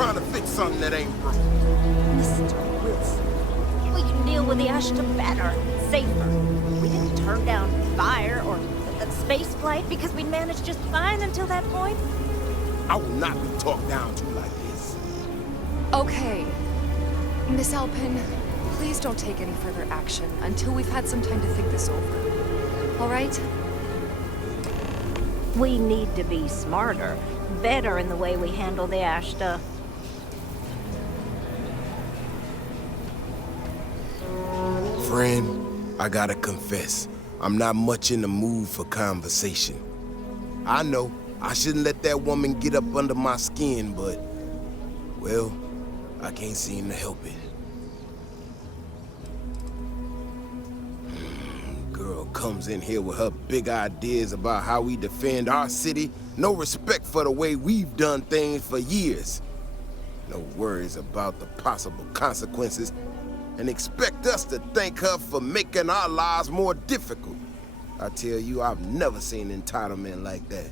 trying to fix something that ain't broke. Mr. Wilson, we can deal with the Ashta better, safer. We didn't turn down fire or space flight because we'd managed just fine until that point. I will not be talked down to like this. Okay. Miss Alpin, please don't take any further action until we've had some time to think this over. All right? We need to be smarter, better in the way we handle the Ashta. Friend, I gotta confess, I'm not much in the mood for conversation. I know I shouldn't let that woman get up under my skin, but, well, I can't seem to help it. Girl comes in here with her big ideas about how we defend our city, no respect for the way we've done things for years. No worries about the possible consequences, and expect us to thank her for making our lives more difficult. I tell you, I've never seen entitlement like that.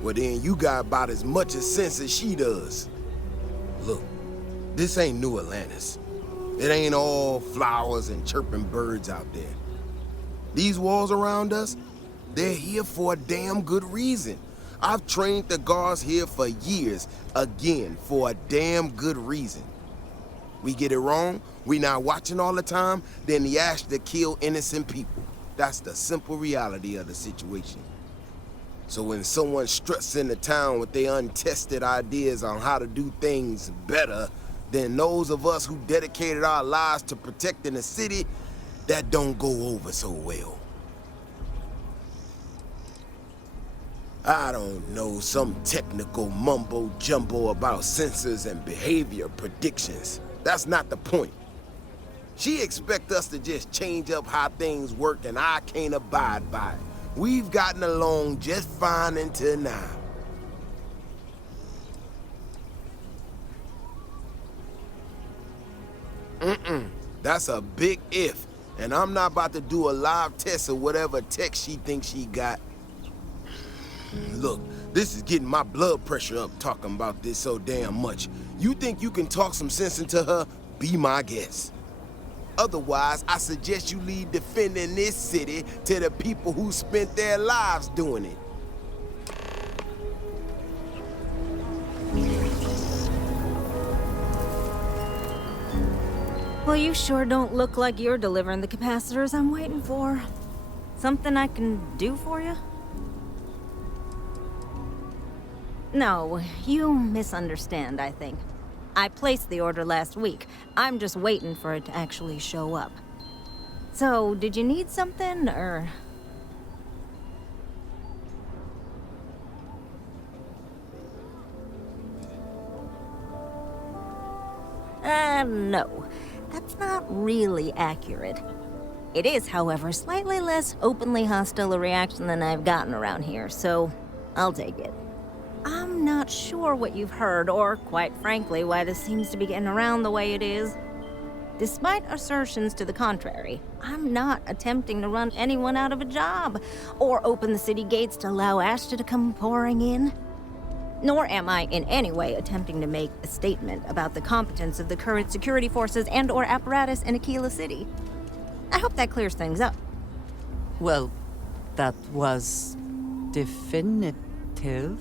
Well then, you got about as much as sense as she does. Look, this ain't New Atlantis. It ain't all flowers and chirping birds out there. These walls around us, they're here for a damn good reason. I've trained the guards here for years, again, for a damn good reason. We get it wrong, we not watching all the time, then the Ashta kill innocent people. That's the simple reality of the situation. So when someone struts into town with their untested ideas on how to do things better than those of us who dedicated our lives to protecting the city, that don't go over so well. I don't know, some technical mumbo-jumbo about sensors and behavior predictions. That's not the point. She expects us to just change up how things work, and I can't abide by it. We've gotten along just fine until now. That's a big if. And I'm not about to do a live test of whatever tech she thinks she got. Look, this is getting my blood pressure up talking about this so damn much. You think you can talk some sense into her? Be my guest. Otherwise, I suggest you leave defending this city to the people who spent their lives doing it. Well, you sure don't look like you're delivering the capacitors I'm waiting for. Something I can do for you? No, you misunderstand, I think. I placed the order last week. I'm just waiting for it to actually show up. So, did you need something, or...? No. That's not really accurate. It is, however, slightly less openly hostile a reaction than I've gotten around here, so I'll take it. I'm not sure what you've heard, or, quite frankly, why this seems to be getting around the way it is. Despite assertions to the contrary, I'm not attempting to run anyone out of a job, or open the city gates to allow Ashta to come pouring in. Nor am I in any way attempting to make a statement about the competence of the current security forces and/or apparatus in Aquila City. I hope that clears things up. Well, that was definitive.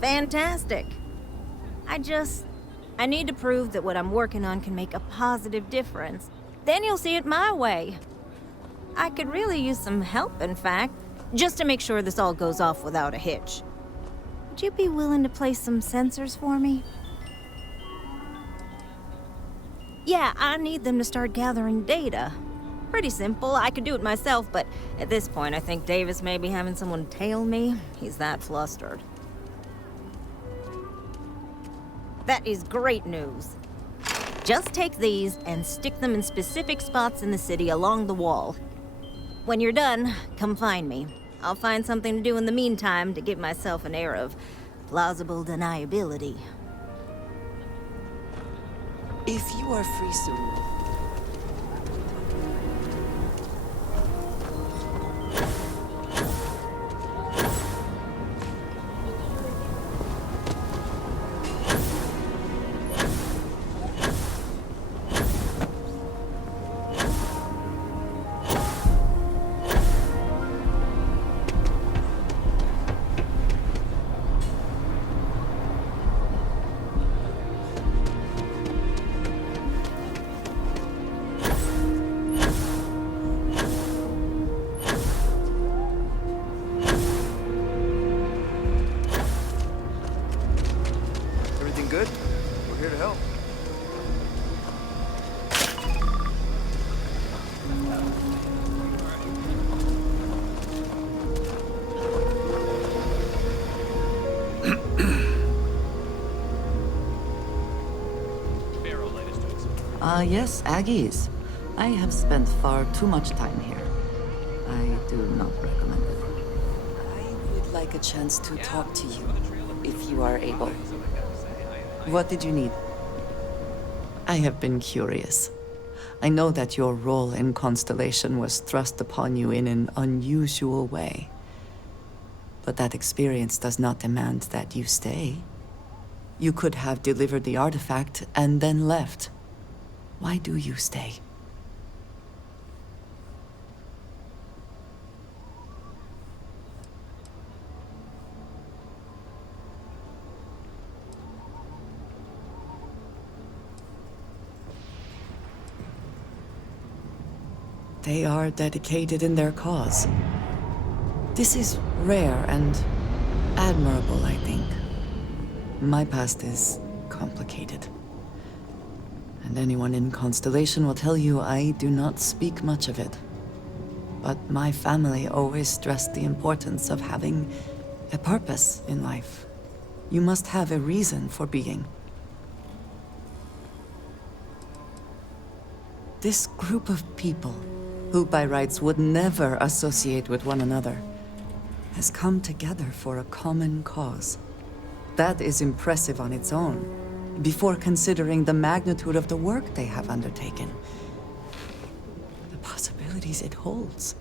Fantastic. I need to prove that what I'm working on can make a positive difference. Then you'll see it my way. I could really use some help, in fact, just to make sure this all goes off without a hitch. Would you be willing to place some sensors for me? Yeah, I need them to start gathering data. Pretty simple, I could do it myself, but at this point I think Davis may be having someone tail me. He's that flustered. That is great news. Just take these and stick them in specific spots in the city along the wall. When you're done, come find me. I'll find something to do in the meantime to give myself an air of plausible deniability. If you are free soon, Everything good? We're here to help. Yes, Aggies. I have spent far too much time here. I do not recommend it. I would like a chance to talk to you, if you are able. What did you need? I have been curious. I know that your role in Constellation was thrust upon you in an unusual way. But that experience does not demand that you stay. You could have delivered the artifact and then left. Why do you stay? They are dedicated in their cause. This is rare and admirable, I think. My past is complicated. And anyone in Constellation will tell you I do not speak much of it. But my family always stressed the importance of having a purpose in life. You must have a reason for being. This group of people, who by rights would never associate with one another, has come together for a common cause. That is impressive on its own, before considering the magnitude of the work they have undertaken. The possibilities it holds.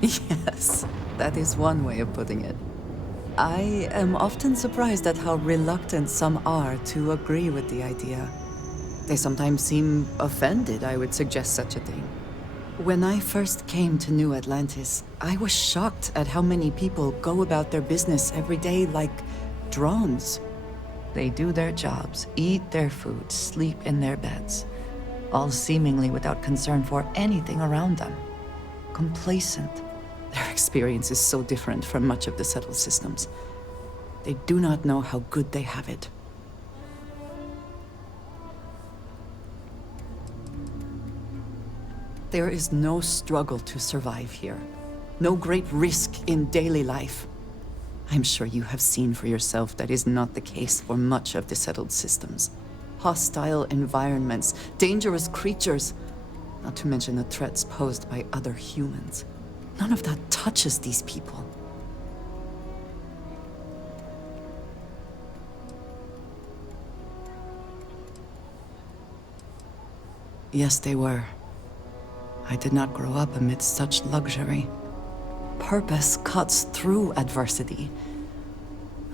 Yes, that is one way of putting it. I am often surprised at how reluctant some are to agree with the idea. They sometimes seem offended I would suggest such a thing. When I first came to New Atlantis, I was shocked at how many people go about their business every day like drones. They do their jobs, eat their food, sleep in their beds, all seemingly without concern for anything around them. Complacent. Their experience is so different from much of the settled systems. They do not know how good they have it. There is no struggle to survive here. No great risk in daily life. I'm sure you have seen for yourself that is not the case for much of the settled systems. Hostile environments, dangerous creatures, not to mention the threats posed by other humans. None of that touches these people. Yes, they were. I did not grow up amidst such luxury. Purpose cuts through adversity.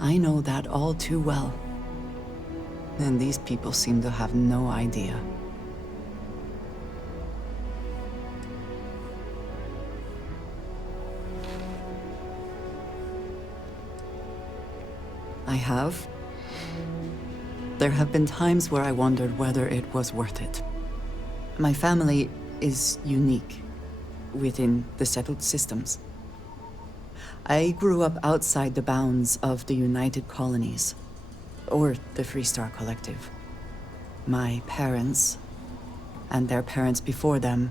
I know that all too well. And these people seem to have no idea. I have. There have been times where I wondered whether it was worth it. My family is unique within the settled systems. I grew up outside the bounds of the United Colonies, or the Freestar Collective. My parents, and their parents before them,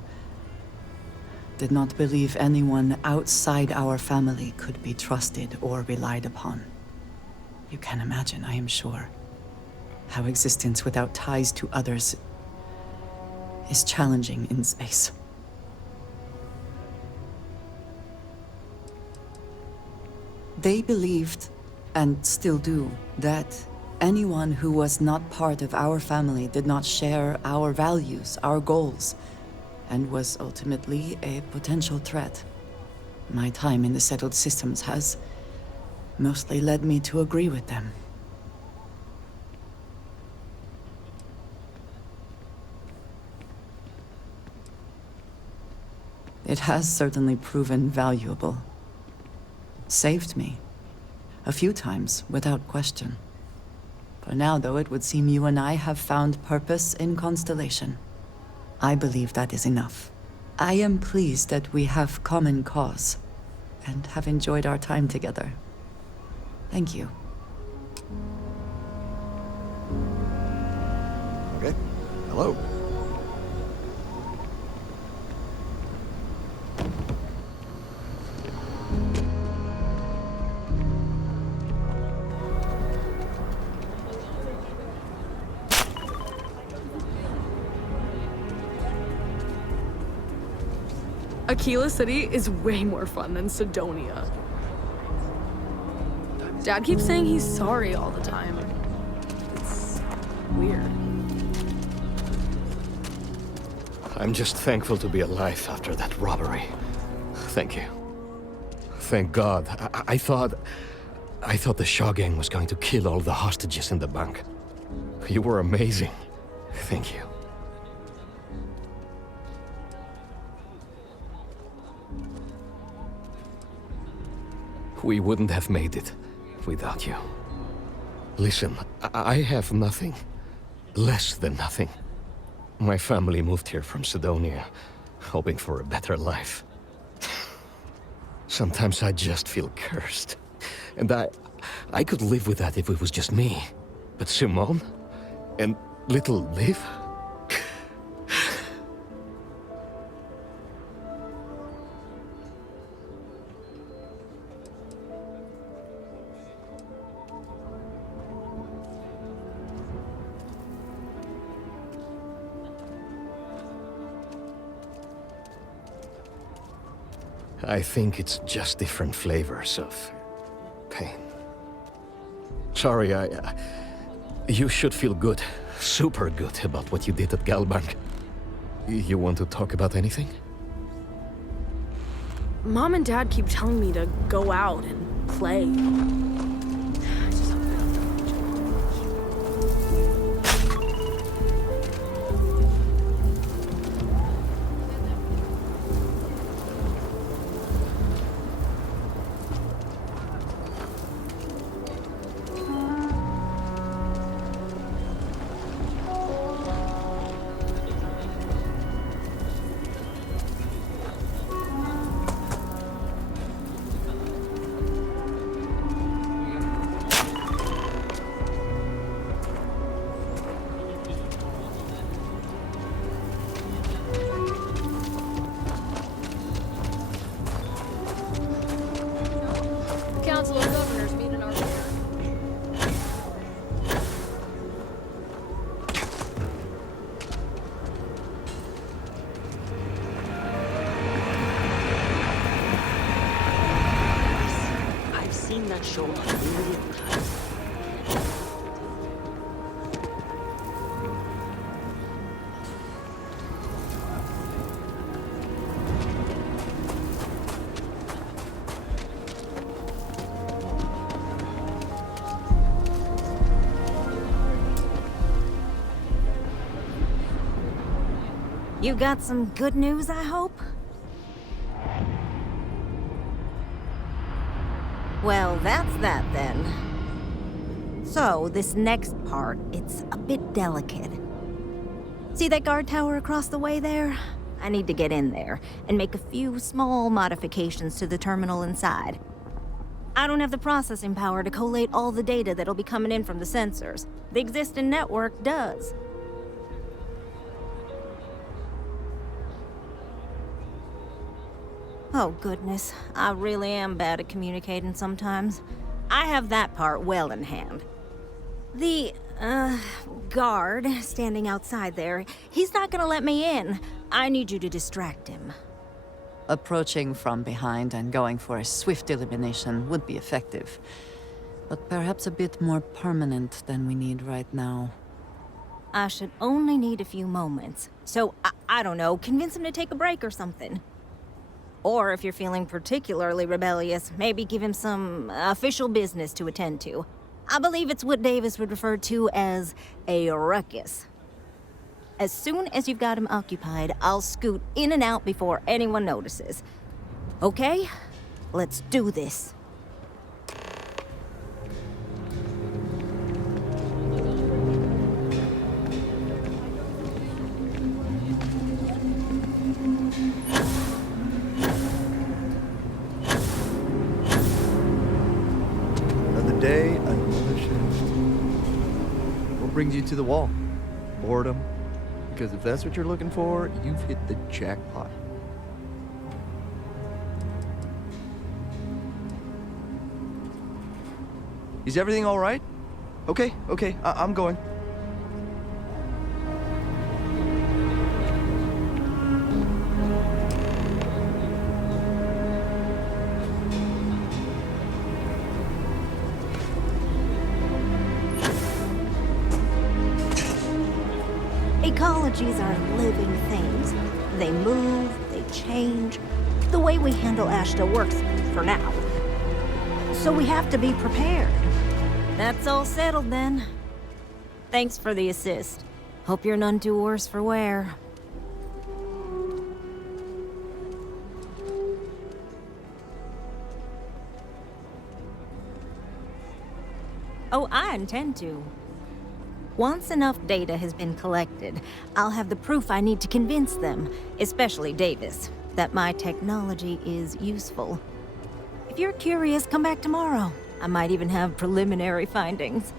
did not believe anyone outside our family could be trusted or relied upon. You can imagine, I am sure, how existence without ties to others is challenging in space. They believed, and still do, that anyone who was not part of our family did not share our values, our goals, and was ultimately a potential threat. My time in the settled systems has mostly led me to agree with them. It has certainly proven valuable. Saved me. A few times, without question. For now, though, it would seem you and I have found purpose in Constellation. I believe that is enough. I am pleased that we have common cause, and have enjoyed our time together. Thank you. Okay. Hello. Aquila City is way more fun than Sidonia. Dad keeps saying he's sorry all the time. It's weird. I'm just thankful to be alive after that robbery. Thank you. Thank God. I thought the Shaw gang was going to kill all the hostages in the bank. You were amazing. Thank you. We wouldn't have made it without you. Listen, I have nothing. Less than nothing. My family moved here from Sidonia, hoping for a better life. Sometimes I just feel cursed. And I could live with that if it was just me. But Simone? And little Liv? I think it's just different flavors of pain. Sorry, you should feel good, super good about what you did at Galbank. You want to talk about anything? Mom and Dad keep telling me to go out and play. Council of Governors meet in our rear. I've seen that show a million times. You got some good news, I hope? Well, that's that then. So, this next part, it's a bit delicate. See that guard tower across the way there? I need to get in there and make a few small modifications to the terminal inside. I don't have the processing power to collate all the data that'll be coming in from the sensors. The existing network does. Oh goodness, I really am bad at communicating sometimes. I have that part well in hand. The, guard standing outside there, he's not gonna let me in. I need you to distract him. Approaching from behind and going for a swift elimination would be effective, but perhaps a bit more permanent than we need right now. I should only need a few moments. So, I don't know, convince him to take a break or something. Or if you're feeling particularly rebellious, maybe give him some official business to attend to. I believe it's what Davis would refer to as a ruckus. As soon as you've got him occupied, I'll scoot in and out before anyone notices. Okay? Let's do this. Another day, another shift. What brings you to the wall? Boredom? Because if that's what you're looking for, you've hit the jackpot. Is everything all right? Okay, I'm going. Ecologies are living things. They move, they change. The way we handle Ashta works for now. So we have to be prepared. That's all settled then. Thanks for the assist. Hope you're none too worse for wear. Oh, I intend to. Once enough data has been collected, I'll have the proof I need to convince them, especially Davis, that my technology is useful. If you're curious, come back tomorrow. I might even have preliminary findings.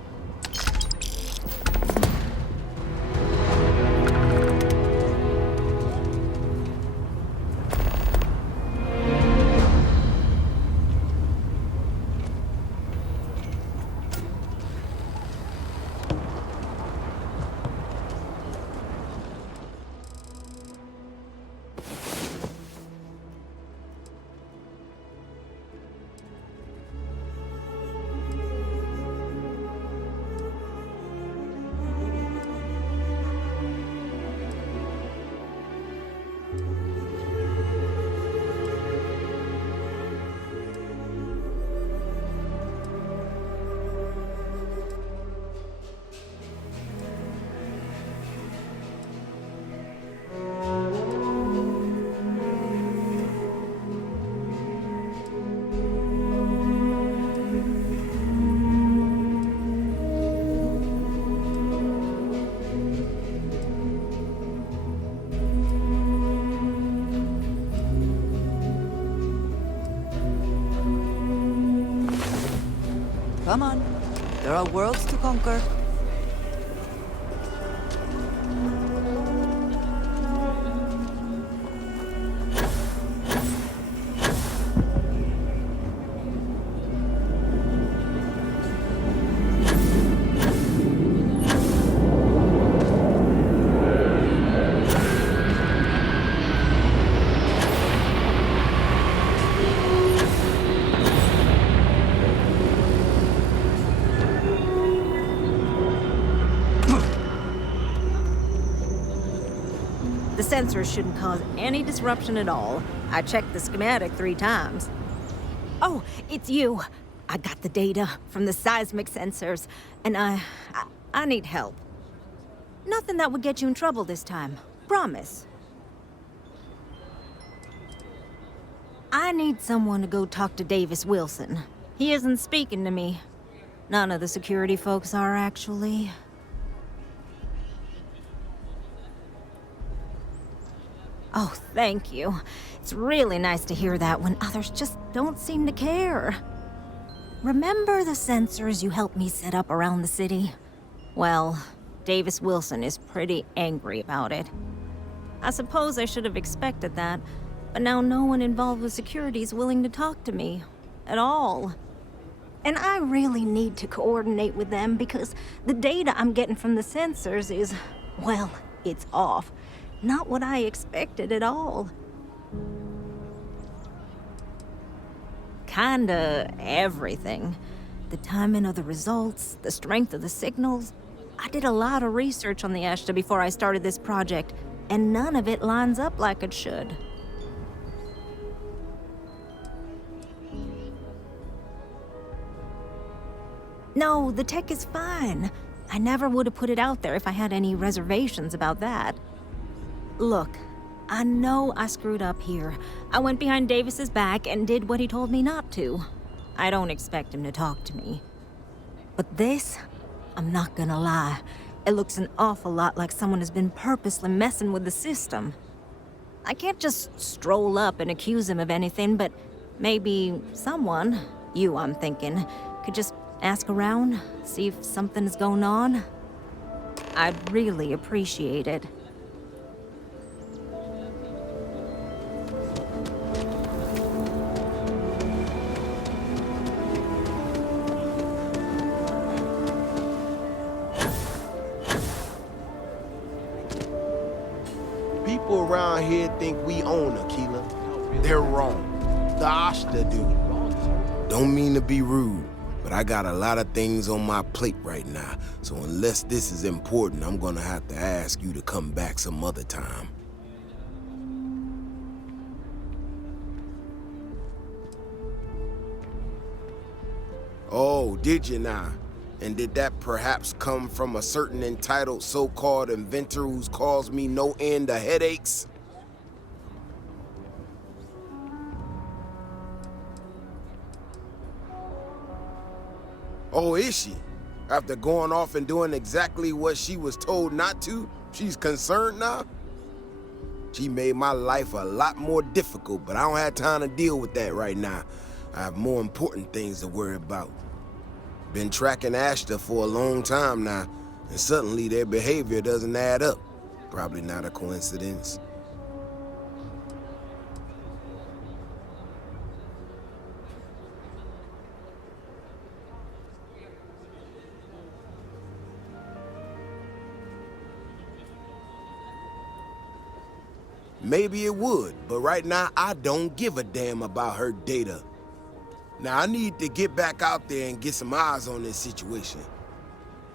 Come on. There are worlds to conquer. The sensors shouldn't cause any disruption at all. I checked the schematic 3 times. Oh, it's you. I got the data from the seismic sensors, and I need help. Nothing that would get you in trouble this time. Promise. I need someone to go talk to Davis Wilson. He isn't speaking to me. None of the security folks are, actually. Oh, thank you. It's really nice to hear that when others just don't seem to care. Remember the sensors you helped me set up around the city? Well, Davis Wilson is pretty angry about it. I suppose I should have expected that, but now no one involved with security is willing to talk to me. At all. And I really need to coordinate with them because the data I'm getting from the sensors is, well, it's off. Not what I expected at all. kinda everything. The timing of the results, the strength of the signals. I did a lot of research on the Ashta before I started this project, and none of it lines up like it should. No, the tech is fine. I never would have put it out there if I had any reservations about that. Look, I know I screwed up here. I went behind Davis's back and did what he told me not to. I don't expect him to talk to me. But this, I'm not gonna lie, it looks an awful lot like someone has been purposely messing with the system. I can't just stroll up and accuse him of anything, but maybe someone, you I'm thinking, could just ask around, see if something's going on. I'd really appreciate it. People around here think we own Aquila. They're wrong. The Ashta do. Don't mean to be rude, but I got a lot of things on my plate right now, so unless this is important, I'm gonna have to ask you to come back some other time. Oh, did you now? And did that perhaps come from a certain entitled so-called inventor who's caused me no end of headaches? Oh, is she? After going off and doing exactly what she was told not to, she's concerned now? She made my life a lot more difficult, but I don't have time to deal with that right now. I have more important things to worry about. Been tracking Ashta for a long time now, and suddenly their behavior doesn't add up. Probably not a coincidence. Maybe it would, but right now I don't give a damn about her data. Now I need to get back out there and get some eyes on this situation.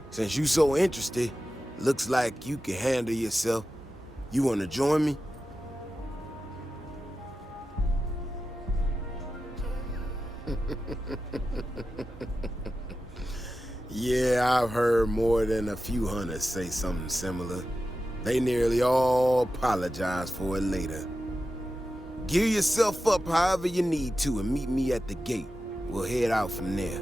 Since you so interested, looks like you can handle yourself. You wanna join me? Yeah, I've heard more than a few hunters say something similar. They nearly all apologize for it later. Gear yourself up however you need to and meet me at the gate. We'll head out from there.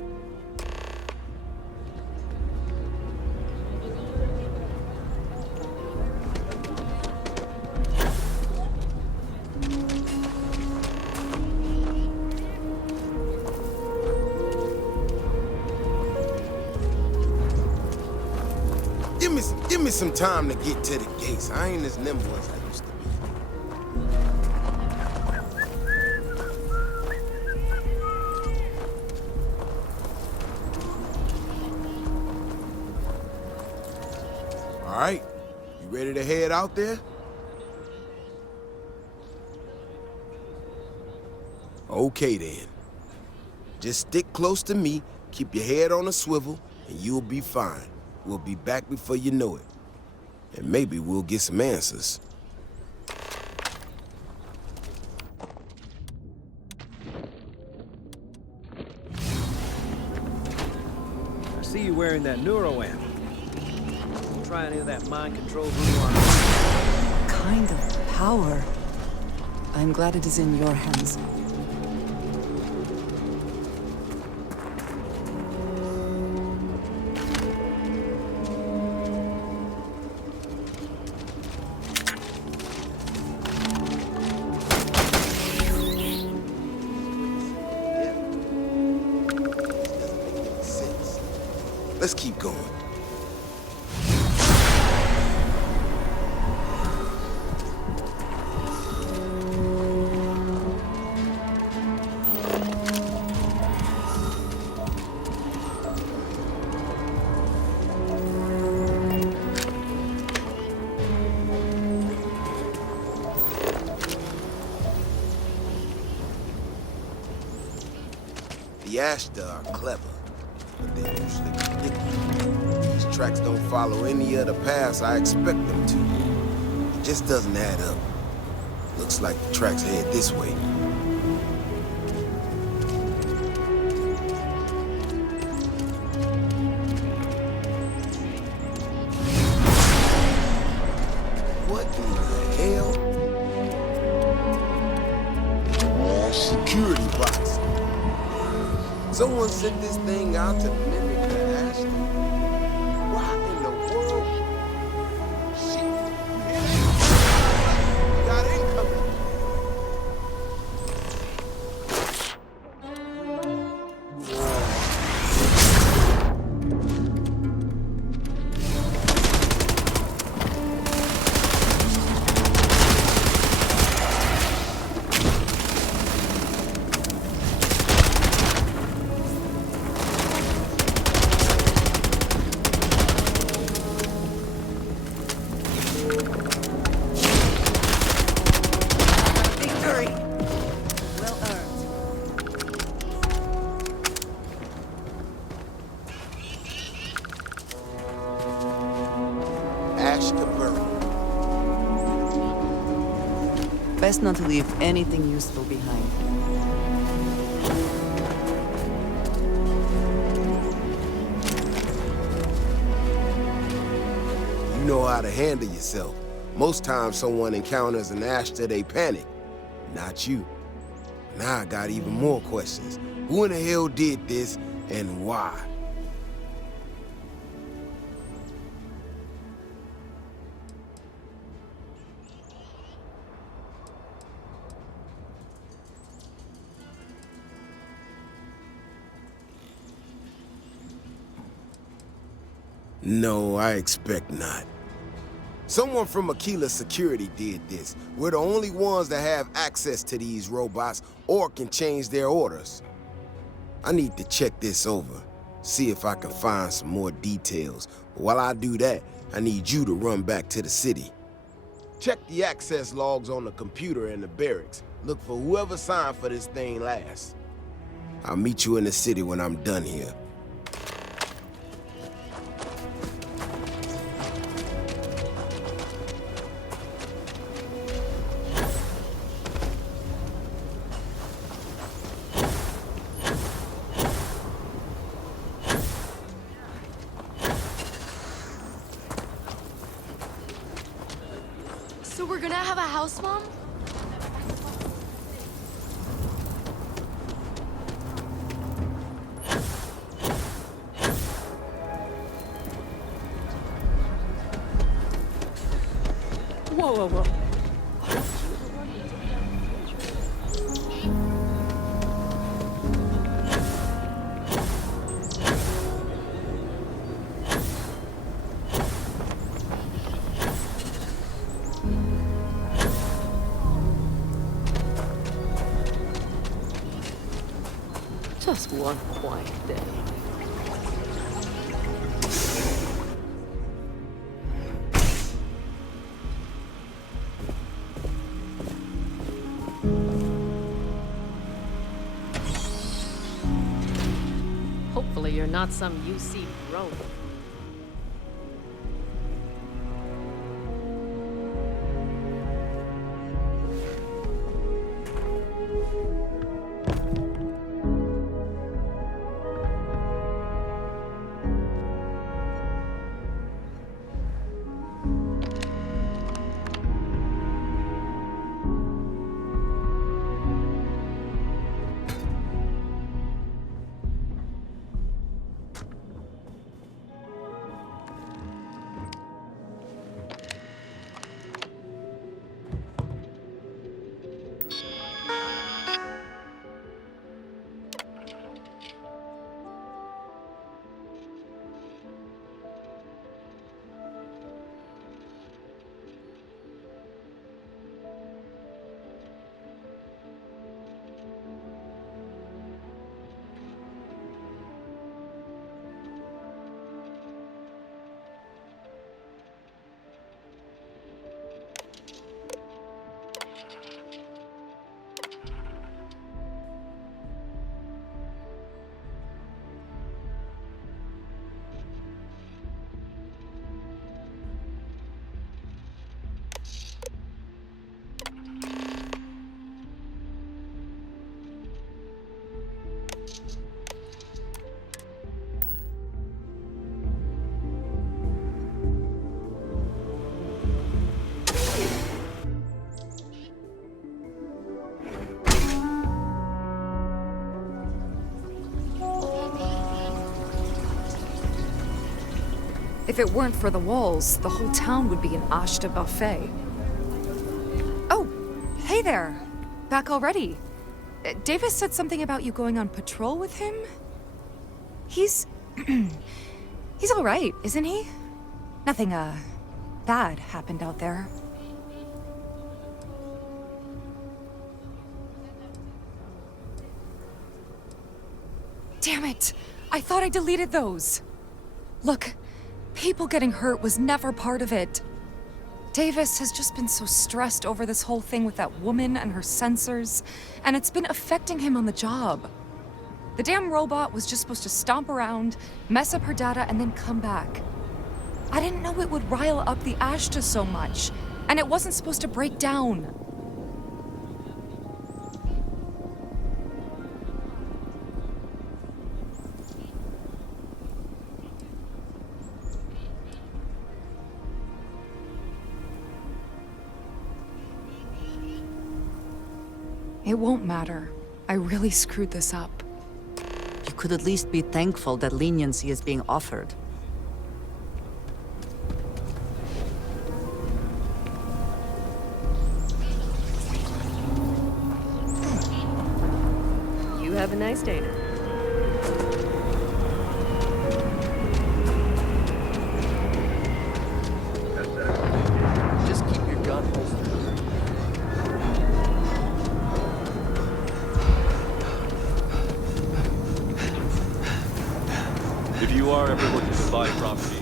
Give me some time to get to the gates. I ain't as nimble as I used to be. All right, you ready to head out there? Okay then. Just stick close to me, keep your head on a swivel, and you'll be fine. We'll be back before you know it. And maybe we'll get some answers. I see you wearing that neuro amp. Try any of that mind control voodoo on me. Kind of power. I'm glad it is in your hands. Let's keep going. The Ashta are clever, but they're usually predictable. These tracks don't follow any other paths I expect them to. It just doesn't add up. Looks like the tracks head this way. What in the hell? Security box. Someone sent this thing out to mimic the Ashton. Why in the world? Shit, you hear that? Got incoming. Best not to leave anything useful behind. You know how to handle yourself. Most times someone encounters an Ashta, they panic. Not you. Now I got even more questions. Who in the hell did this, and why? No, I expect not. Someone from Aquila Security did this. We're the only ones that have access to these robots or can change their orders. I need to check this over, see if I can find some more details. But while I do that, I need you to run back to the city. Check the access logs on the computer in the barracks. Look for whoever signed for this thing last. I'll meet you in the city when I'm done here. So we're gonna have a house mom? Whoa, whoa, whoa. Just one quiet day. Hopefully you're not some UC bro. If it weren't for the walls, the whole town would be an Ashta buffet. Oh, hey there. Back already. Davis said something about you going on patrol with him? He's... he's all right, isn't he? Nothing, bad happened out there. Damn it! I thought I deleted those! Look, people getting hurt was never part of it. Davis has just been so stressed over this whole thing with that woman and her sensors, and it's been affecting him on the job. The damn robot was just supposed to stomp around, mess up her data, and then come back. I didn't know it would rile up the Ashta so much, and it wasn't supposed to break down. It won't matter. I really screwed this up. You could at least be thankful that leniency is being offered. You have a nice day now. Just keep your gun holstered. If you are ever looking to buy property,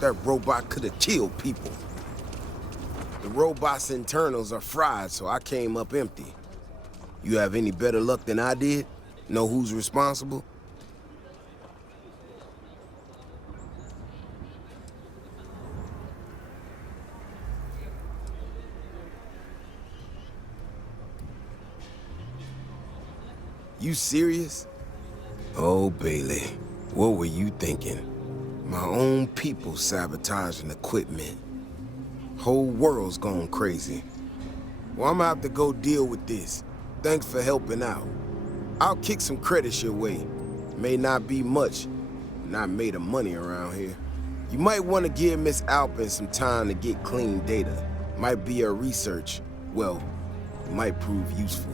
That robot could have killed people. The robot's internals are fried, so I came up empty. You have any better luck than I did? Know who's responsible? You serious? Oh, Bailey, what were you thinking? My own people sabotaging equipment. Whole world's gone crazy. Well, I'm gonna have to go deal with this. Thanks for helping out. I'll kick some credits your way. May not be much. Not made of money around here. You might want to give Miss Alpin some time to get clean data. Might be her research. Well, might prove useful.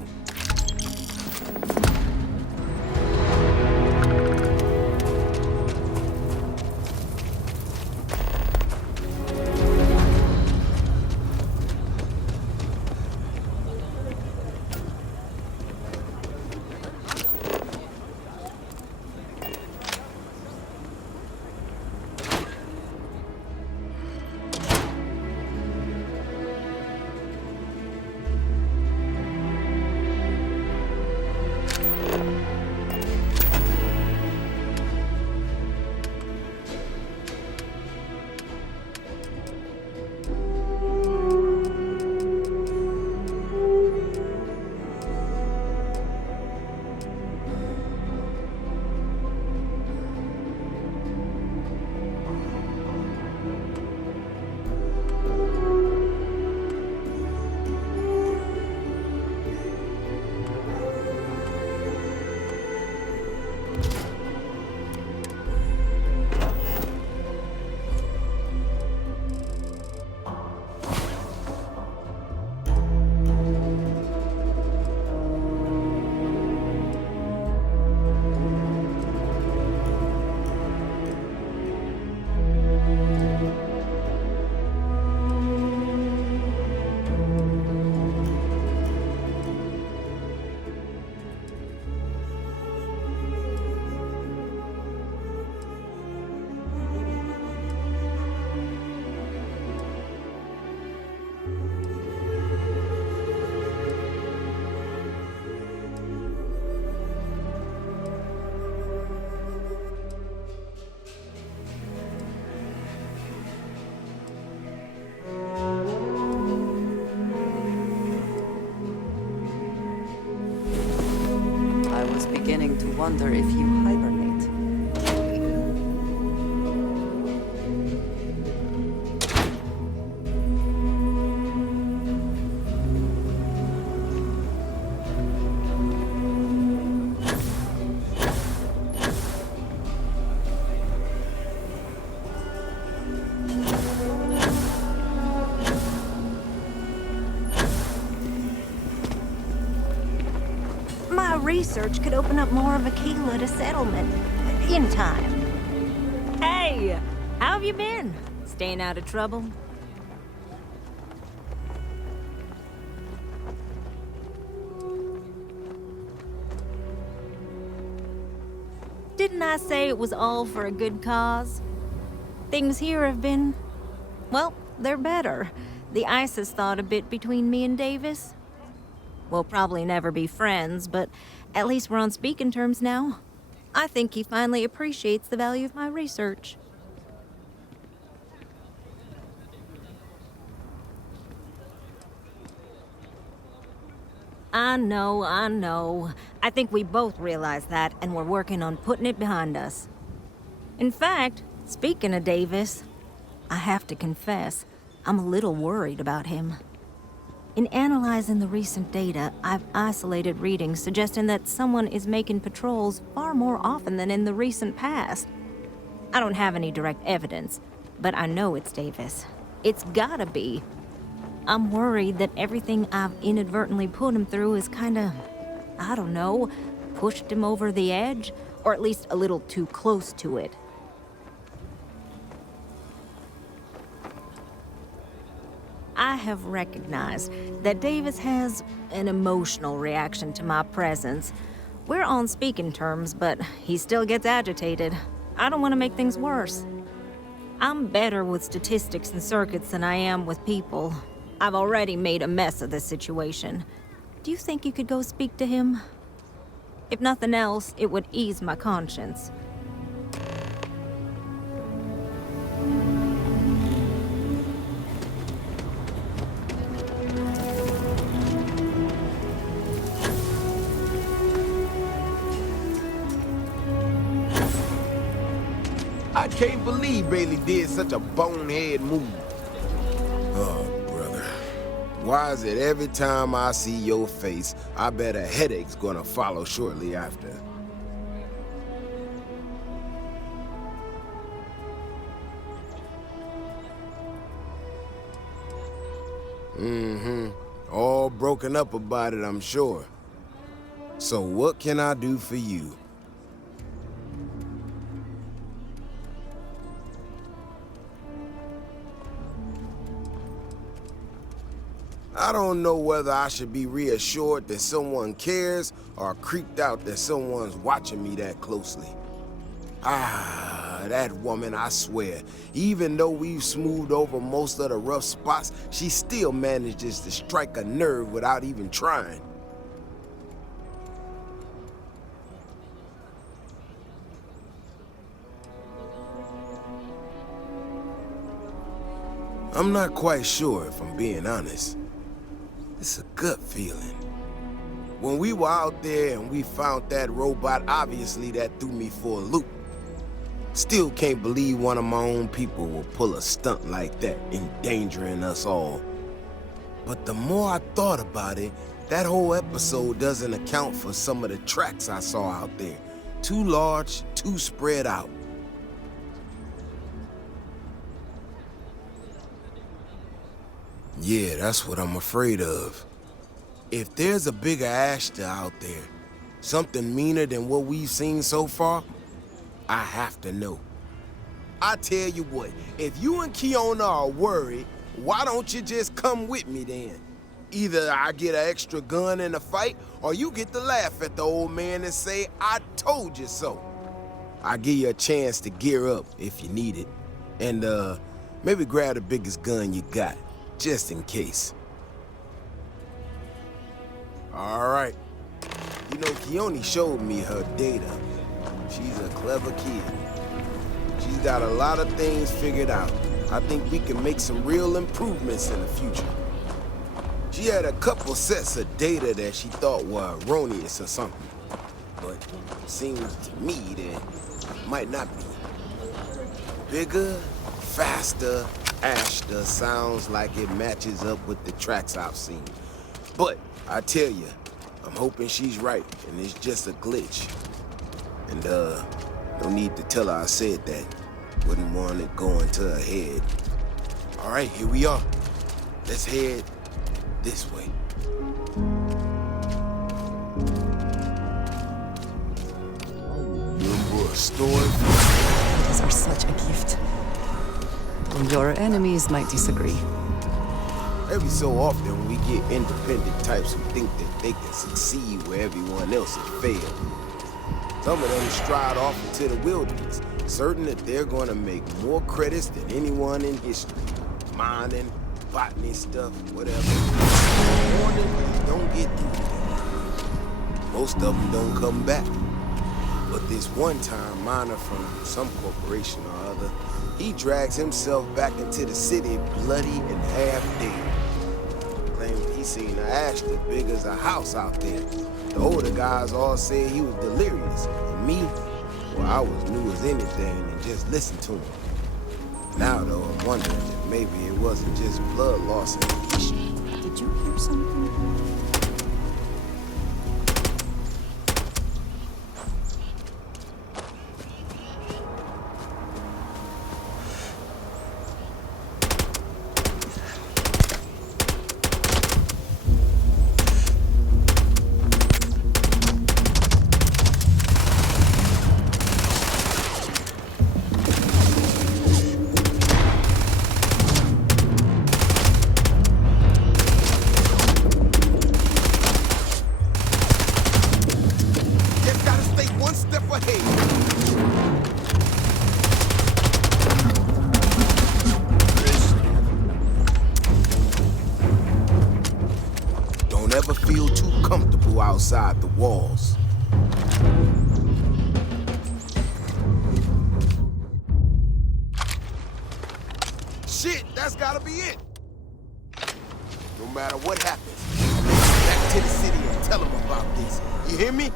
Beginning to wonder if you hibernate. research could open up more of Aquila to settlement. In time. Hey! How have you been? Staying out of trouble? Didn't I say it was all for a good cause? Things here have been... well, they're better. The ice has thawed a bit between me and Davis. We'll probably never be friends, but at least we're on speaking terms now. I think he finally appreciates the value of my research. I know. I think we both realize that, and we're working on putting it behind us. In fact, speaking of Davis, I have to confess, I'm a little worried about him. In analyzing the recent data, I've isolated readings suggesting that someone is making patrols far more often than in the recent past. I don't have any direct evidence, but I know it's Davis. It's gotta be. I'm worried that everything I've inadvertently put him through is kinda, I don't know, pushed him over the edge, or at least a little too close to it. I have recognized that Davis has an emotional reaction to my presence. We're on speaking terms, but he still gets agitated. I don't want to make things worse. I'm better with statistics and circuits than I am with people. I've already made a mess of this situation. Do you think you could go speak to him? If nothing else, it would ease my conscience. I can't believe Bailey did such a bonehead move. Oh, brother. Why is it every time I see your face, I bet a headache's gonna follow shortly after? All broken up about it, I'm sure. So what can I do for you? I don't know whether I should be reassured that someone cares or creeped out that someone's watching me that closely. That woman, I swear, even though we've smoothed over most of the rough spots, she still manages to strike a nerve without even trying. I'm not quite sure, if I'm being honest. It's a gut feeling. When we were out there and we found that robot, obviously that threw me for a loop. Still can't believe one of my own people will pull a stunt like that, endangering us all. But the more I thought about it, that whole episode doesn't account for some of the tracks I saw out there. Too large, too spread out. Yeah, that's what I'm afraid of. If there's a bigger Ashta out there, something meaner than what we've seen so far, I have to know. I tell you what, if you and Kiona are worried, why don't you just come with me then? Either I get an extra gun in the fight, or you get to laugh at the old man and say, I told you so. I'll give you a chance to gear up if you need it. And maybe grab the biggest gun you got. Just in case. All right. You know, Keone showed me her data. She's a clever kid. She's got a lot of things figured out. I think we can make some real improvements in the future. She had a couple sets of data that she thought were erroneous or something. But it seems to me that it might not be. Bigger, faster, Ashta sounds like it matches up with the tracks I've seen. But I tell you, I'm hoping she's right and it's just a glitch. And no need to tell her I said that. Wouldn't want it going to her head. All right, here we are. Let's head this way. story. These are such a gift. Your enemies might disagree. Every so often, we get independent types who think that they can succeed where everyone else has failed. Some of them stride off into the wilderness, certain that they're gonna make more credits than anyone in history. Mining, botany stuff, whatever. Warning, they don't get through them. Most of them don't come back. But this one-time miner from some corporation or other, he drags himself back into the city bloody and half dead. Claims he seen an ash that big as a house out there. The older guys all said he was delirious. And me, well, I was new as anything and just listened to him. Now, though, I'm wondering if maybe it wasn't just blood loss and issue. Did you hear something? Just gotta stay one step ahead. Don't ever feel too comfortable outside the walls. Shit, that's gotta be it. No matter what happens, I'm heading back to the city and tell them about this. You hear me?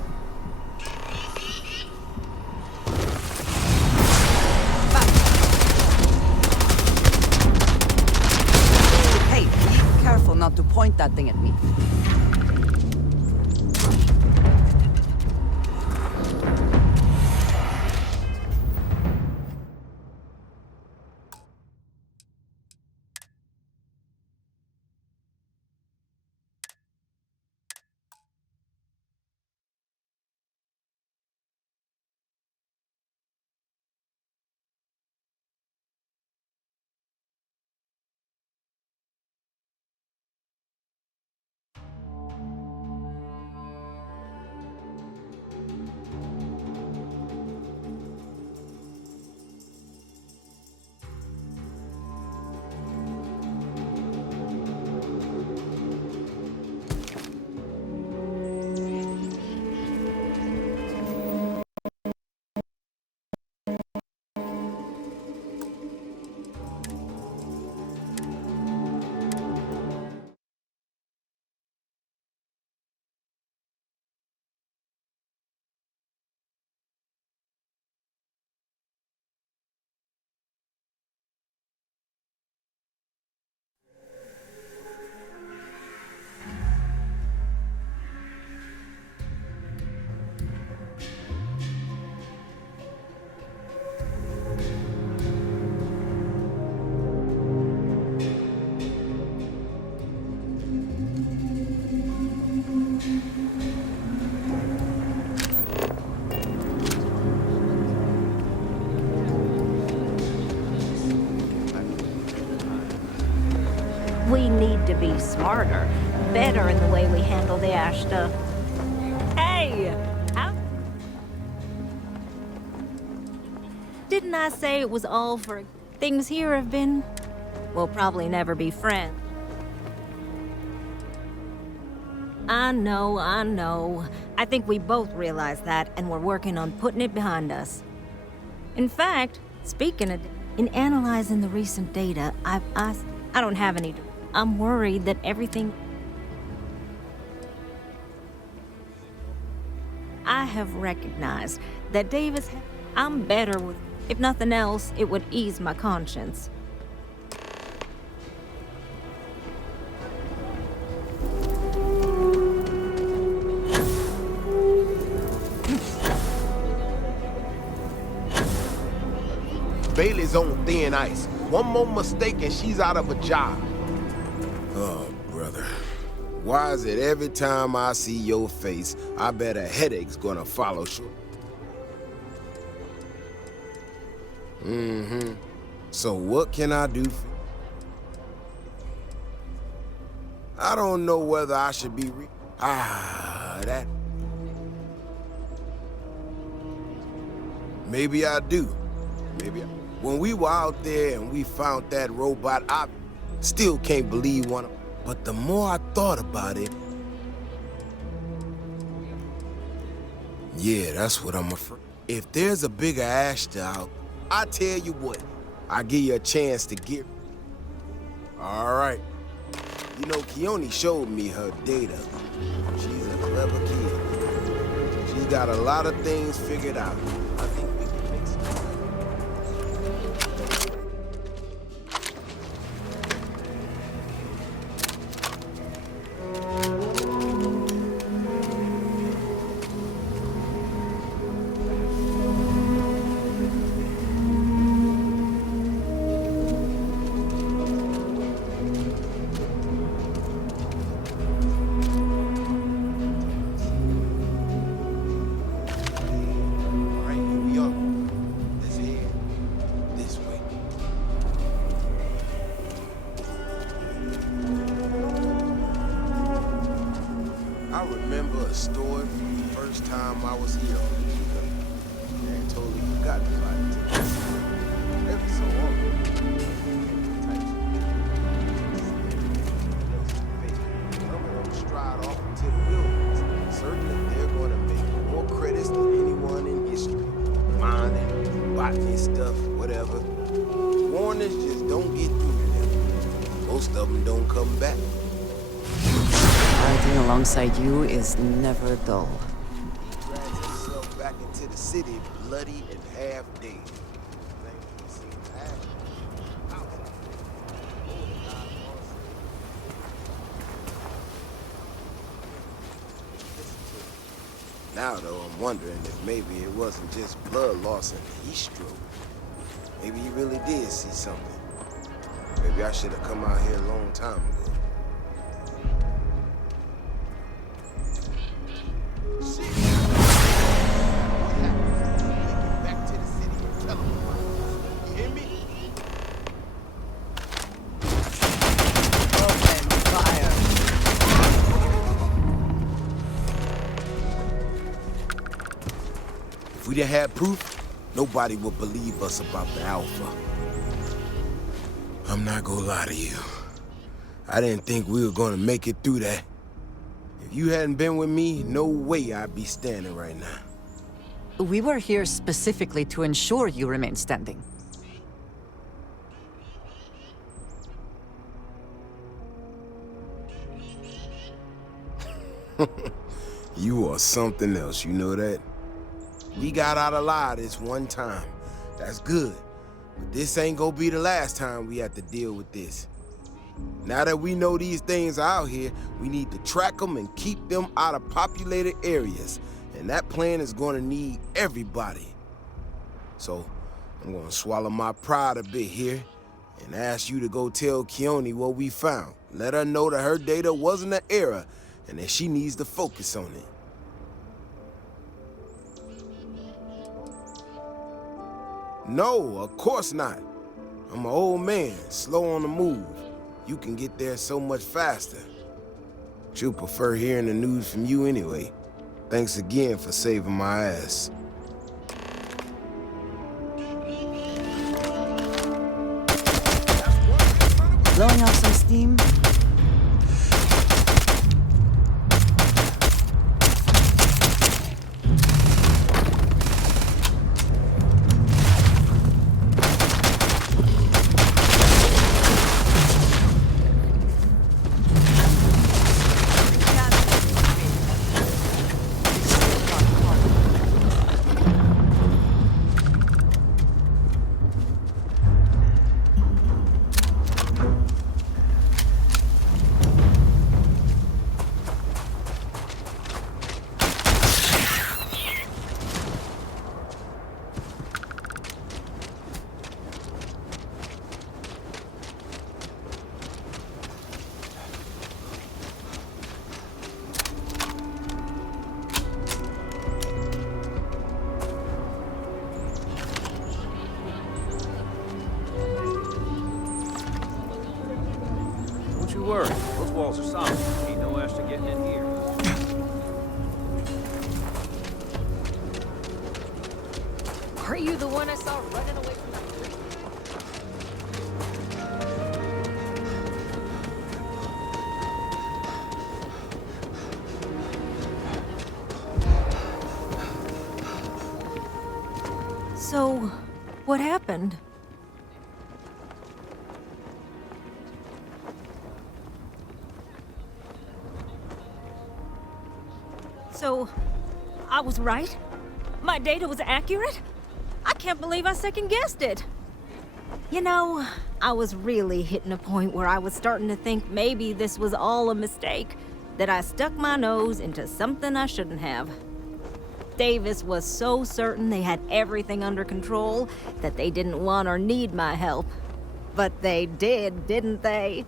Hey, be careful not to point that thing at me. We need to be smarter, better in the way we handle the ash stuff. Hey! Didn't I say it was all for things here have been? We'll probably never be friends. I know, I know. I think we both realize that, and we're working on putting it behind us. In fact, speaking of, in analyzing the recent data, I don't have any. I'm worried that everything. I have recognized that Davis. I'm better with. If nothing else, it would ease my conscience. Bailey's on thin ice. One more mistake and she's out of a job. Oh, brother. Why is it every time I see your face, I bet a headache's gonna follow short? Mm-hmm. So what can I do I don't know whether I should be that... Maybe I do. When we were out there and we found that robot, I still can't believe one of... But the more I thought about it... Yeah, that's what I'm afraid. If there's a bigger Ashta out, I tell you what, I give you a chance to get... All right. You know, Keone showed me her data. She's a clever kid. She's got a lot of things figured out. I think we can make some... I remember a story from the first time I was here. Man totally forgot about it. Every so often. Some of them stride off into the wilderness. Certainly they're going to make more credits than anyone in history. Mining, botany stuff, whatever. Warners just don't get through to them. Most of them don't come back. Riding alongside you is never dull. He drags himself back into the city bloody and half dead. Now though, I'm wondering if maybe it wasn't just blood loss and heat stroke. Maybe he really did see something. Maybe I should have come out here a long time ago. If we didn't have proof, nobody would believe us about the Alpha. I'm not gonna lie to you. I didn't think we were gonna make it through that. If you hadn't been with me, no way I'd be standing right now. We were here specifically to ensure you remain standing. You are something else, you know that? We got out alive this one time. That's good. But this ain't gonna be the last time we have to deal with this. Now that we know these things are out here, we need to track them and keep them out of populated areas. And that plan is gonna need everybody. So, I'm gonna swallow my pride a bit here and ask you to go tell Keone what we found. Let her know that her data wasn't an error and that she needs to focus on it. No, of course not. I'm an old man, slow on the move. You can get there so much faster. She'll prefer hearing the news from you anyway. Thanks again for saving my ass. Blowing off some steam? you worry. Those walls are solid. Ain't no extra getting in here. Are you the one I saw running away from that tree? So, what happened? So, I was right? My data was accurate? I can't believe I second-guessed it. You know, I was really hitting a point where I was starting to think maybe this was all a mistake, that I stuck my nose into something I shouldn't have. Davis was so certain they had everything under control that they didn't want or need my help. But they did, didn't they?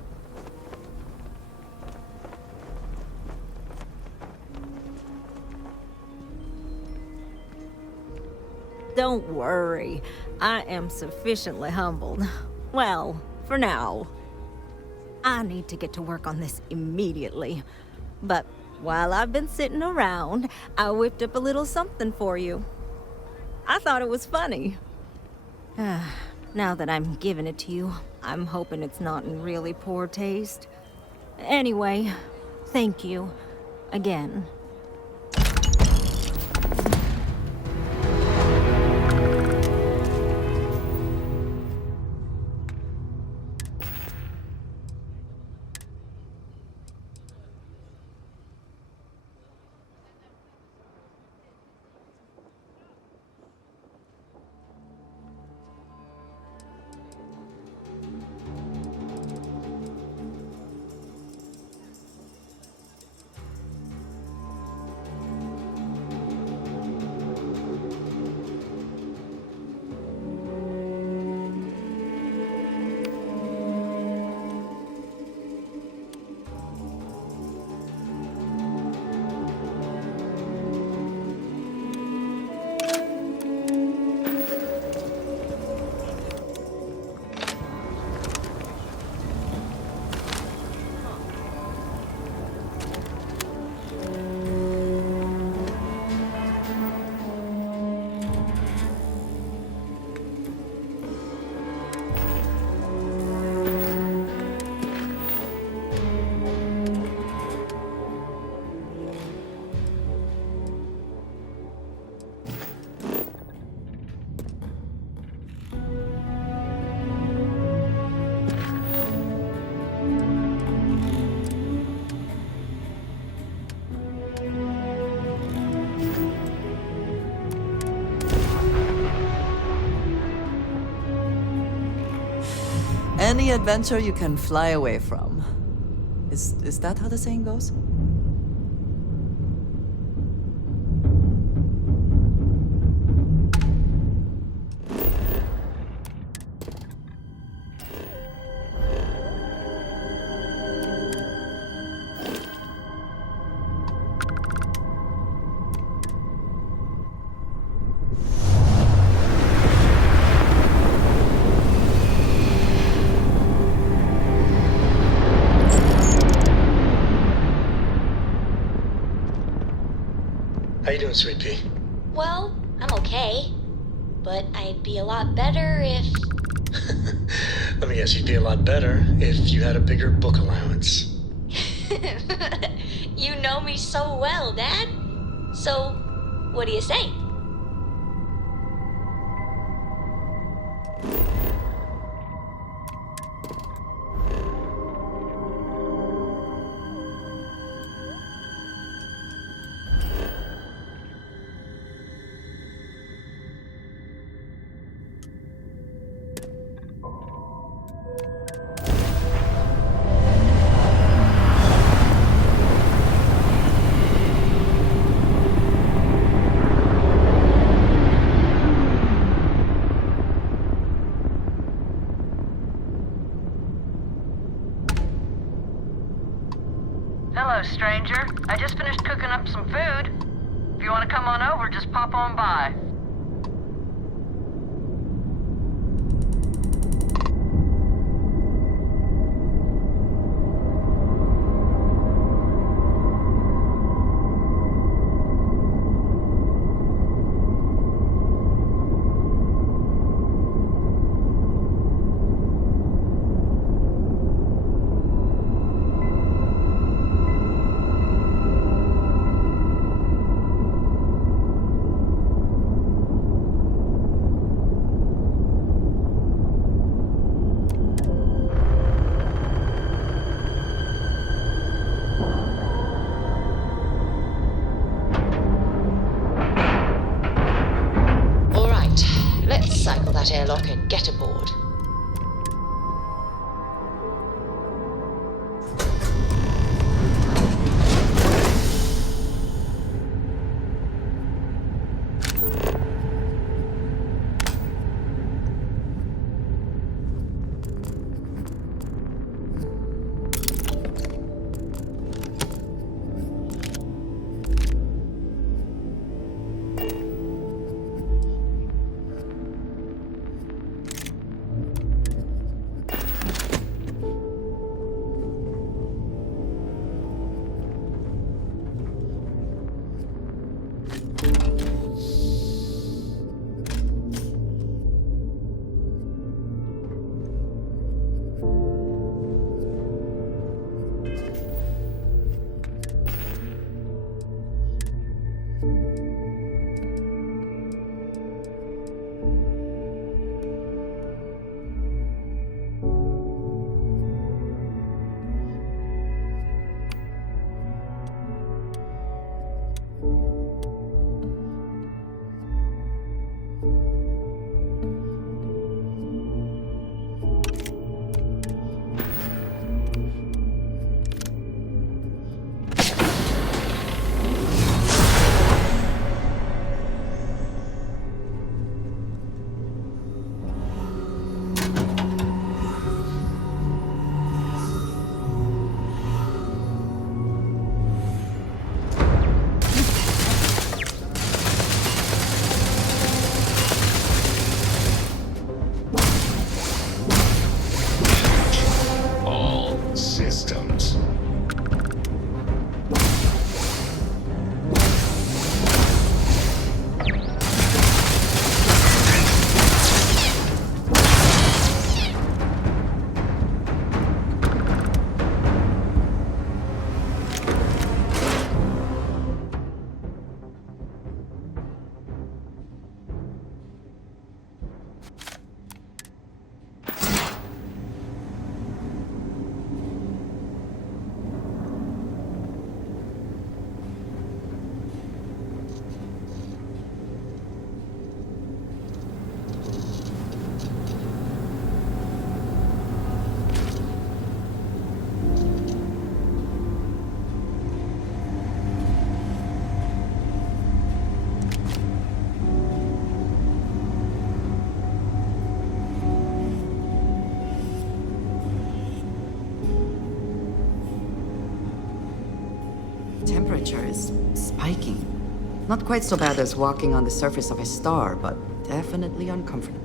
Don't worry, I am sufficiently humbled. Well, for now. I need to get to work on this immediately. But while I've been sitting around, I whipped up a little something for you. I thought it was funny. Now that I'm giving it to you, I'm hoping it's not in really poor taste. Anyway, thank you. Again. Any adventure you can fly away from. Is that how the saying goes? How you doing, Sweet Pea? Well, I'm okay. But I'd be a lot better if... Let me guess, you'd be a lot better if you had a bigger book allowance. You know me so well, Dad. So, what do you say? Hello, stranger. I just finished cooking up some food. If you want to come on over, just pop on by. let's cycle that airlock and get aboard. Temperature is spiking. Not quite so bad as walking on the surface of a star, but definitely uncomfortable.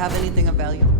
have anything of value?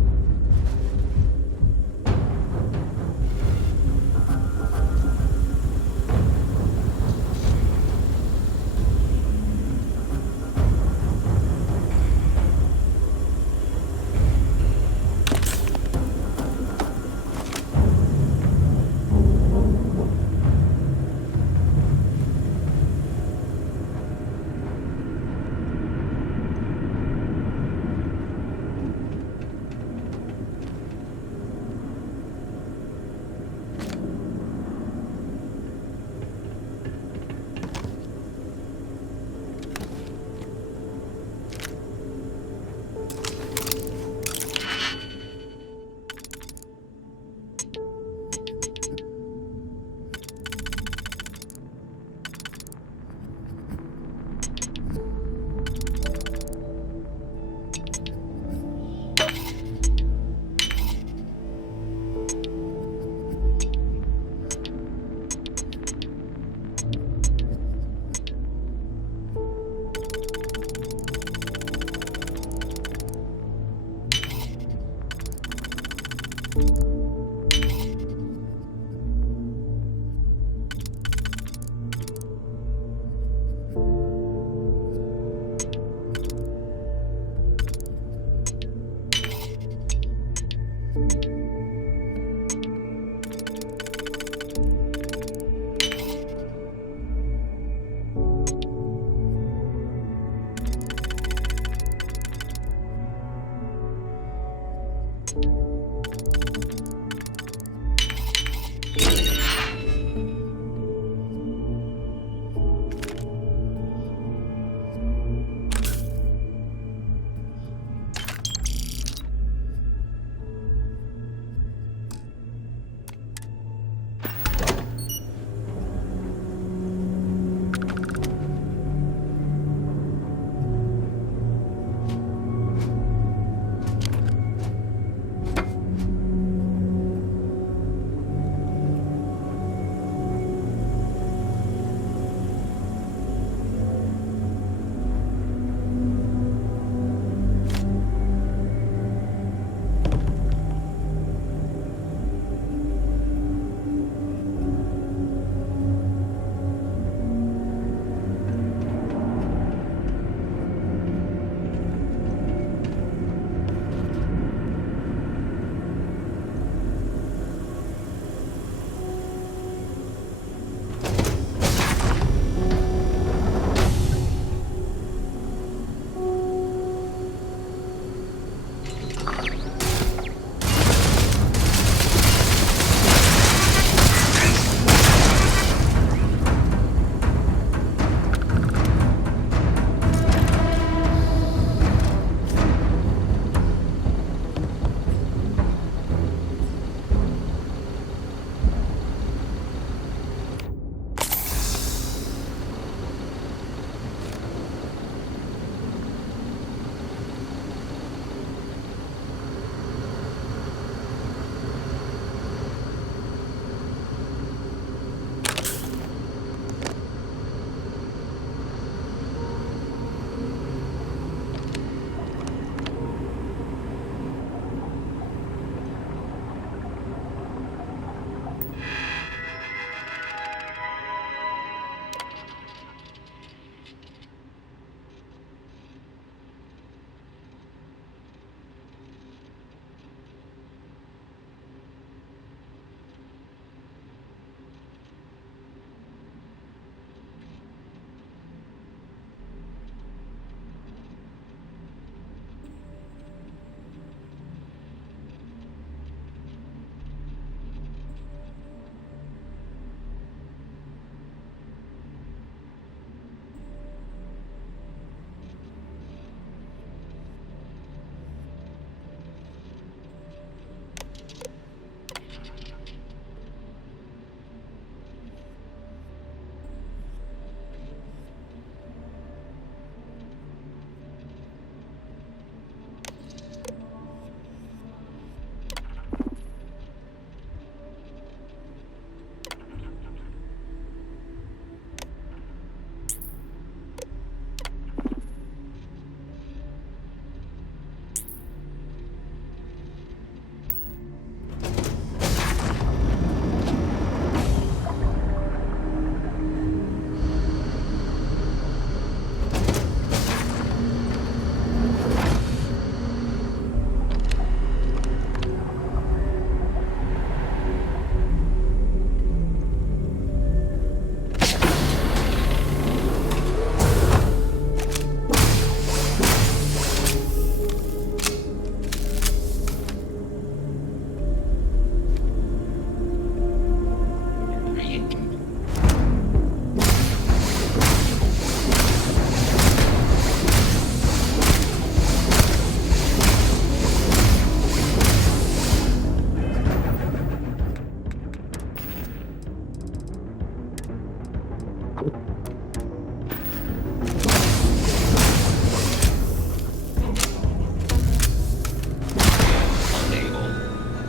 Unable.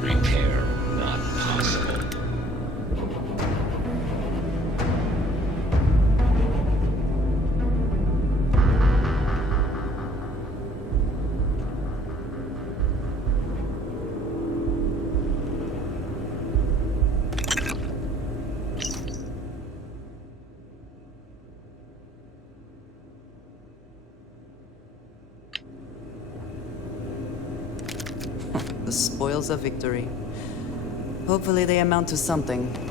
Repair not possible. The spoils of victory. Hopefully they amount to something.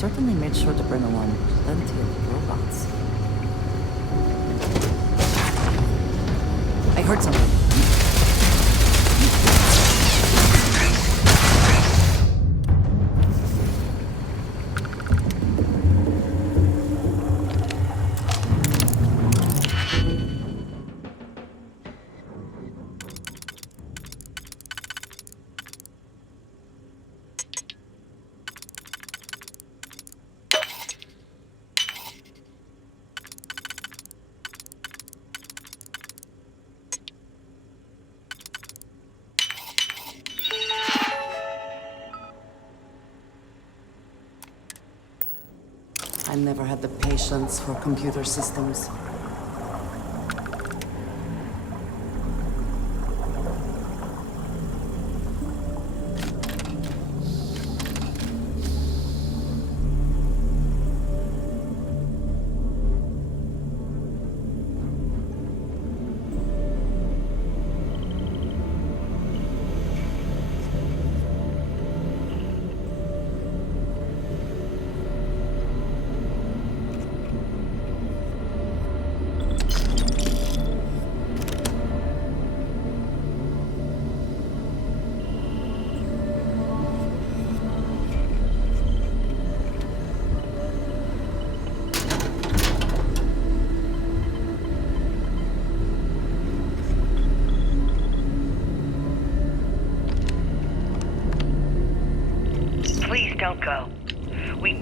Certainly made sure to bring along plenty of robots. I heard something. I never had the patience for computer systems.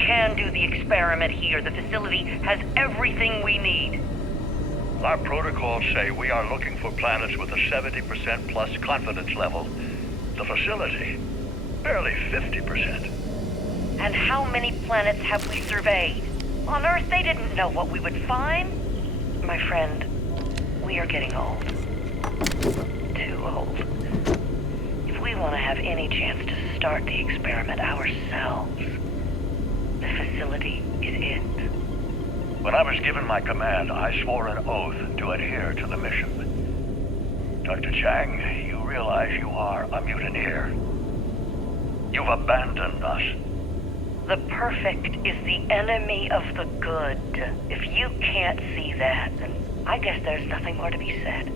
can do the experiment here. The facility has everything we need. Our protocols say we are looking for planets with a 70% plus confidence level. The facility, barely 50%. And how many planets have we surveyed? On Earth, they didn't know what we would find. My friend, we are getting old. Too old. If we want to have any chance to start the experiment ourselves, the facility is it. When I was given my command, I swore an oath to adhere to the mission. Dr. Chang, you realize you are a mutineer. You've abandoned us. The perfect is the enemy of the good. If you can't see that, then I guess there's nothing more to be said.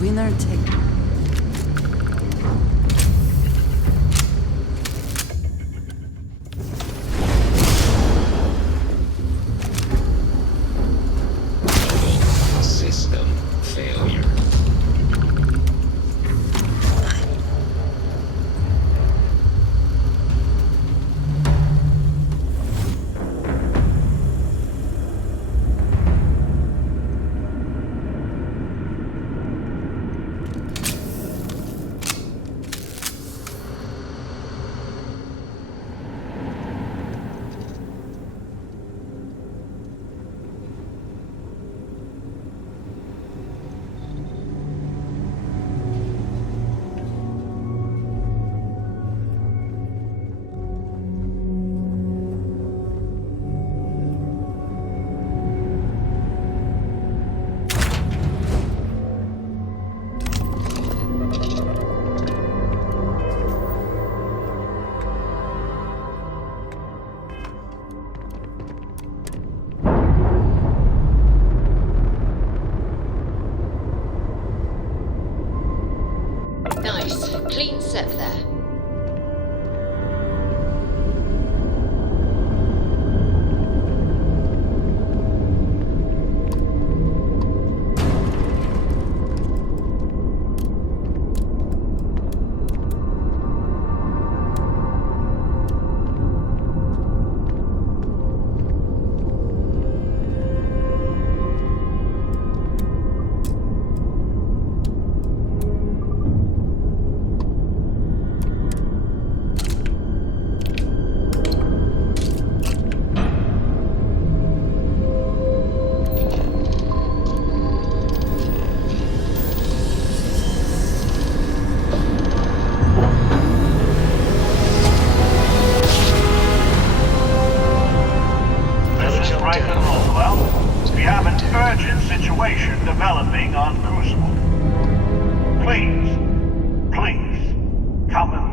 Winner take. System failure. Nice. Clean set there.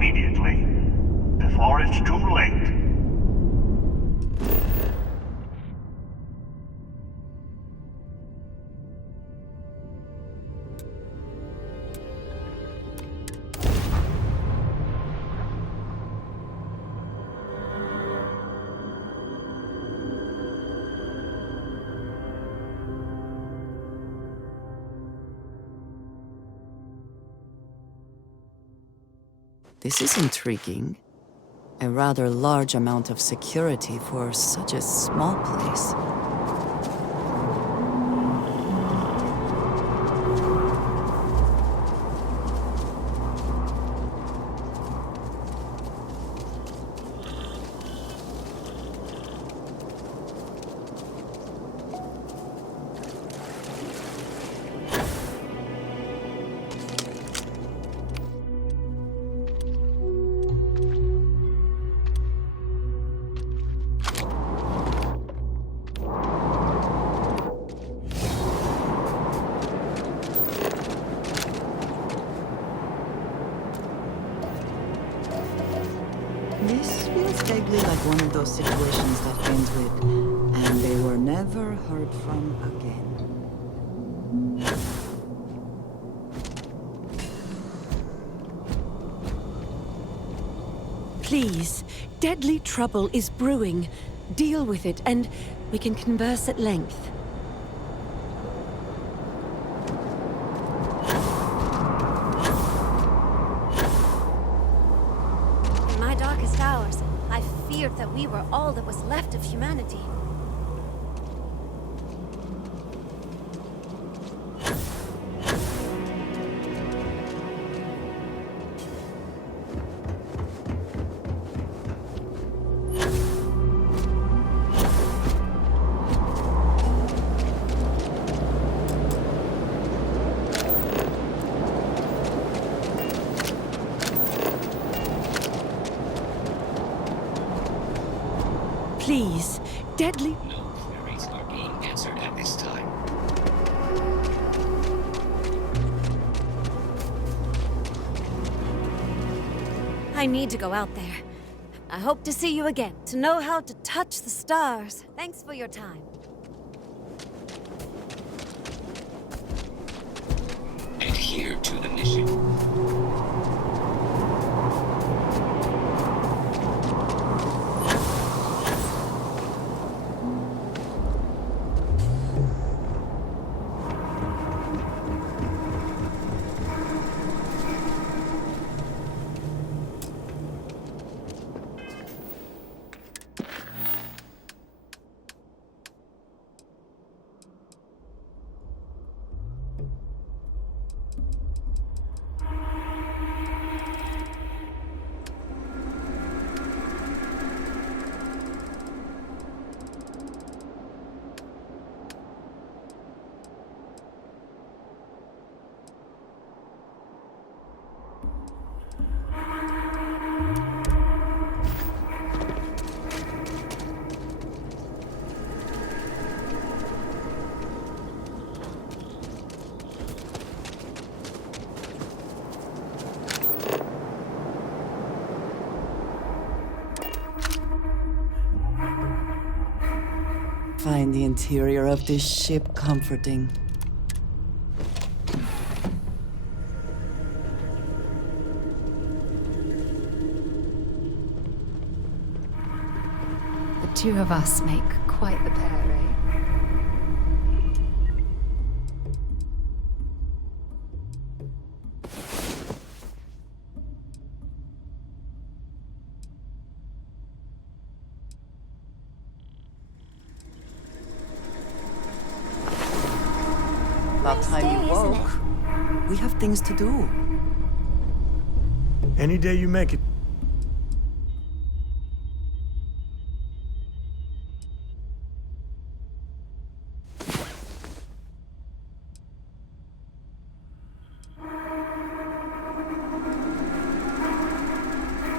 immediately, before it's too late. This is intriguing. A rather large amount of security for such a small place. This feels vaguely like one of those situations that ends with, and they were never heard from again. Please, deadly trouble is brewing. Deal with it, and we can converse at length. In my darkest hours, I feared that we were all that was left of humanity. Please, deadly... No queries are being answered at this time. I need to go out there. I hope to see you again, to know how to touch the stars. Thanks for your time. Adhere to the mission. Find the interior of this ship comforting. The two of us make quite the pair, eh? About time you woke. We have things to do. Any day you make it.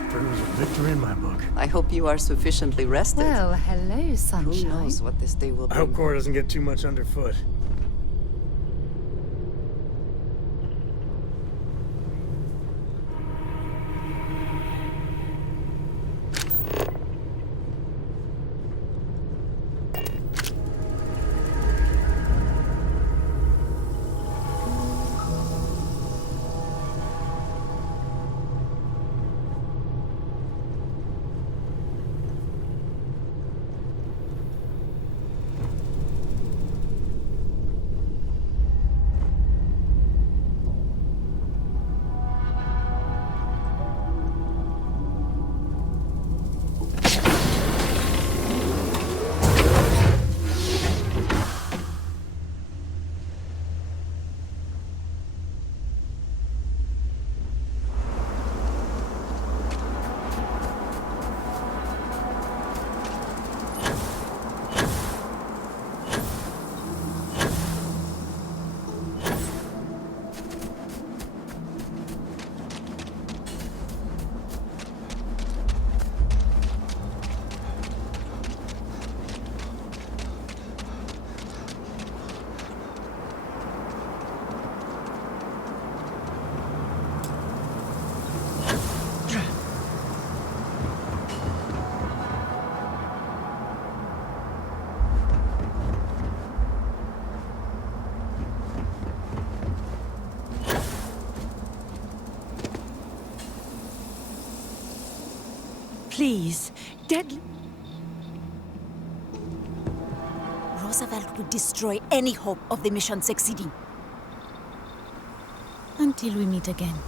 There was a victory in my book. I hope you are sufficiently rested. Well, hello, sunshine. Who knows what this day will I bring? hope Cora doesn't get too much underfoot. please. Deadly. Roosevelt would destroy any hope of the mission succeeding. Until we meet again.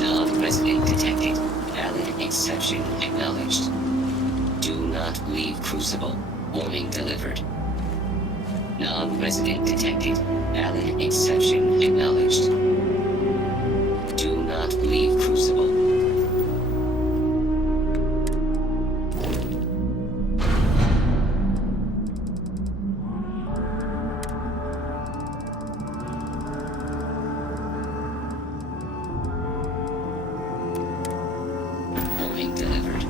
Non-resident detected. Valid exception acknowledged. Do not leave Crucible. Warning delivered. Non-resident detected. Valid exception acknowledged. Do not leave Crucible. Warning delivered.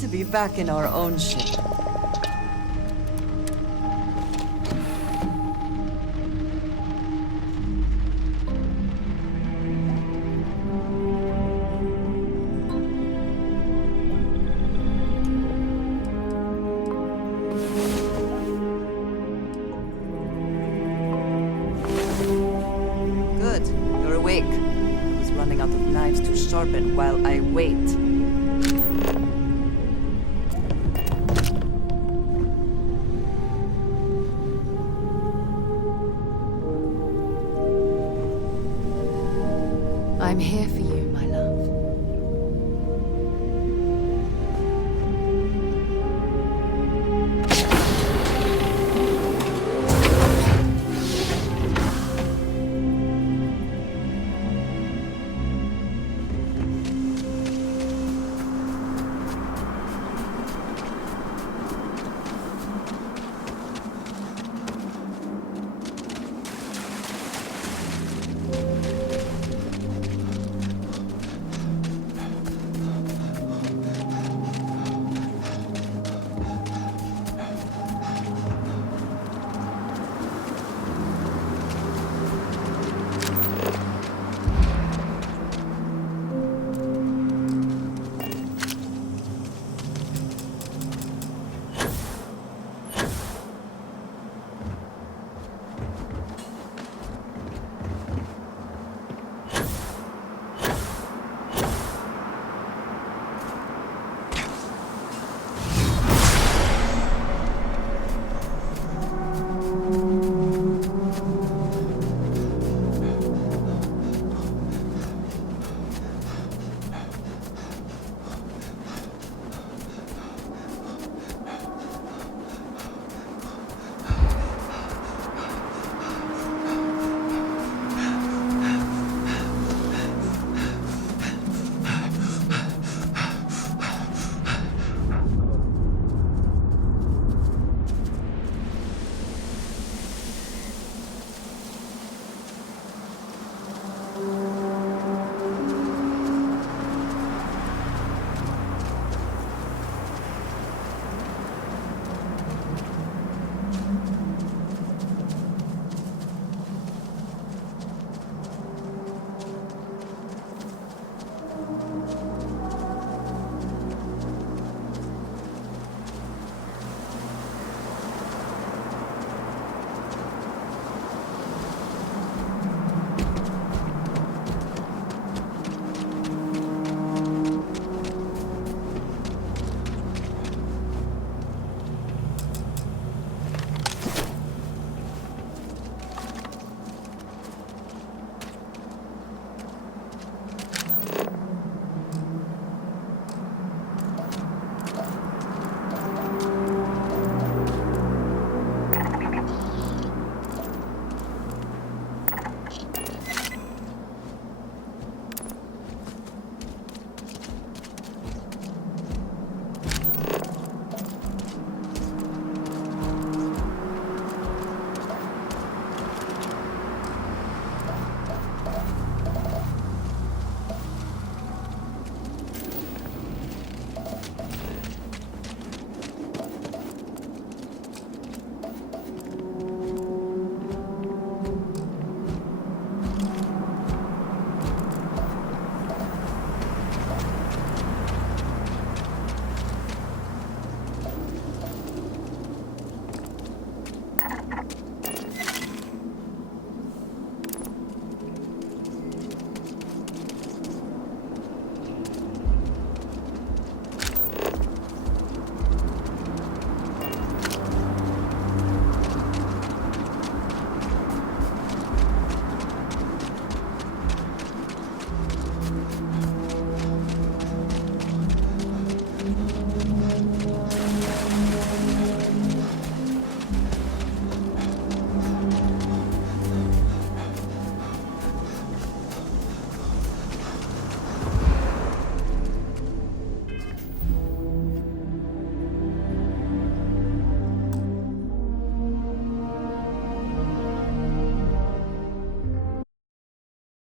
To be back in our own ship. Good. You're awake. I was running out of knives to sharpen while I wait.